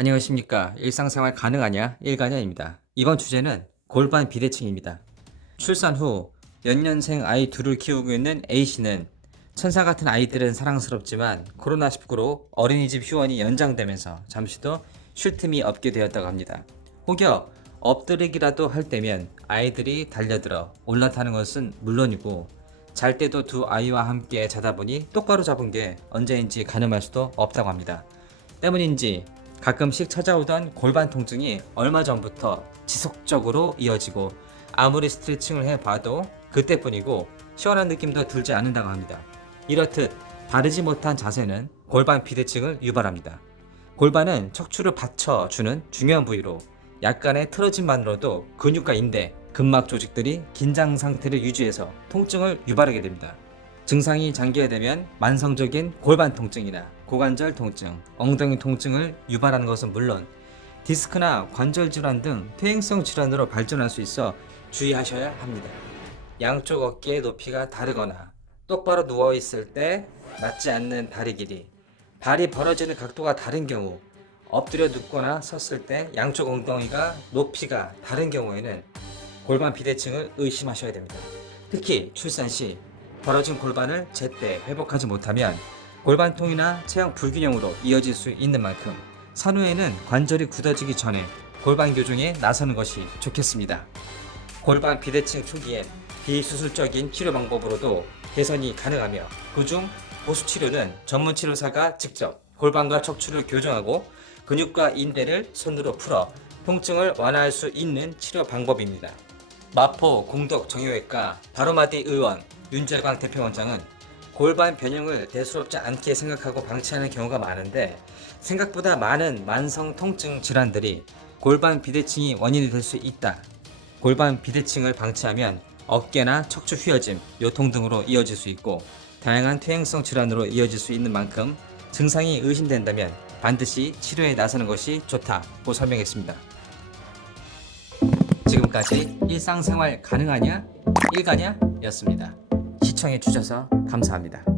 안녕하십니까. 일상생활 가능하냐? 일가냐입니다. 이번 주제는 골반 비대칭입니다. 출산 후 연년생 아이 둘을 키우고 있는 A씨는 천사 같은 아이들은 사랑스럽지만 코로나19로 어린이집 휴원이 연장되면서 잠시 도 쉴 틈이 없게 되었다고 합니다. 혹여 엎드리기라도 할 때면 아이들이 달려들어 올라타는 것은 물론이고 잘 때도 두 아이와 함께 자다 보니 똑바로 잡은 게 언제인지 가늠할 수도 없다고 합니다. 때문인지 가끔씩 찾아오던 골반 통증이 얼마 전부터 지속적으로 이어지고 아무리 스트레칭을 해봐도 그때뿐이고 시원한 느낌도 들지 않는다고 합니다. 이렇듯 바르지 못한 자세는 골반 비대칭을 유발합니다. 골반은 척추를 받쳐주는 중요한 부위로 약간의 틀어짐만으로도 근육과 인대, 근막 조직들이 긴장 상태를 유지해서 통증을 유발하게 됩니다. 증상이 장기화되면 만성적인 골반 통증이나 고관절 통증, 엉덩이 통증을 유발하는 것은 물론 디스크나 관절 질환 등 퇴행성 질환으로 발전할 수 있어 주의하셔야 합니다. 양쪽 어깨의 높이가 다르거나 똑바로 누워 있을 때 맞지 않는 다리 길이, 발이 벌어지는 각도가 다른 경우, 엎드려 눕거나 섰을 때 양쪽 엉덩이가 높이가 다른 경우에는 골반 비대칭을 의심하셔야 됩니다. 특히 출산 시 벌어진 골반을 제때 회복하지 못하면 골반통이나 체형 불균형으로 이어질 수 있는 만큼 산후에는 관절이 굳어지기 전에 골반 교정에 나서는 것이 좋겠습니다. 골반 비대칭 초기엔 비수술적인 치료 방법으로도 개선이 가능하며 그중 보수 치료는 전문 치료사가 직접 골반과 척추를 교정하고 근육과 인대를 손으로 풀어 통증을 완화할 수 있는 치료 방법입니다. 마포 공덕 정형외과 바로마디 의원 윤재광 대표원장은 골반 변형을 대수롭지 않게 생각하고 방치하는 경우가 많은데 생각보다 많은 만성 통증 질환들이 골반 비대칭이 원인이 될 수 있다. 골반 비대칭을 방치하면 어깨나 척추 휘어짐, 요통 등으로 이어질 수 있고 다양한 퇴행성 질환으로 이어질 수 있는 만큼 증상이 의심된다면 반드시 치료에 나서는 것이 좋다고 설명했습니다. 지금까지 일상생활 가능하냐? 일가냐? 였습니다. 시청해 주셔서 감사합니다.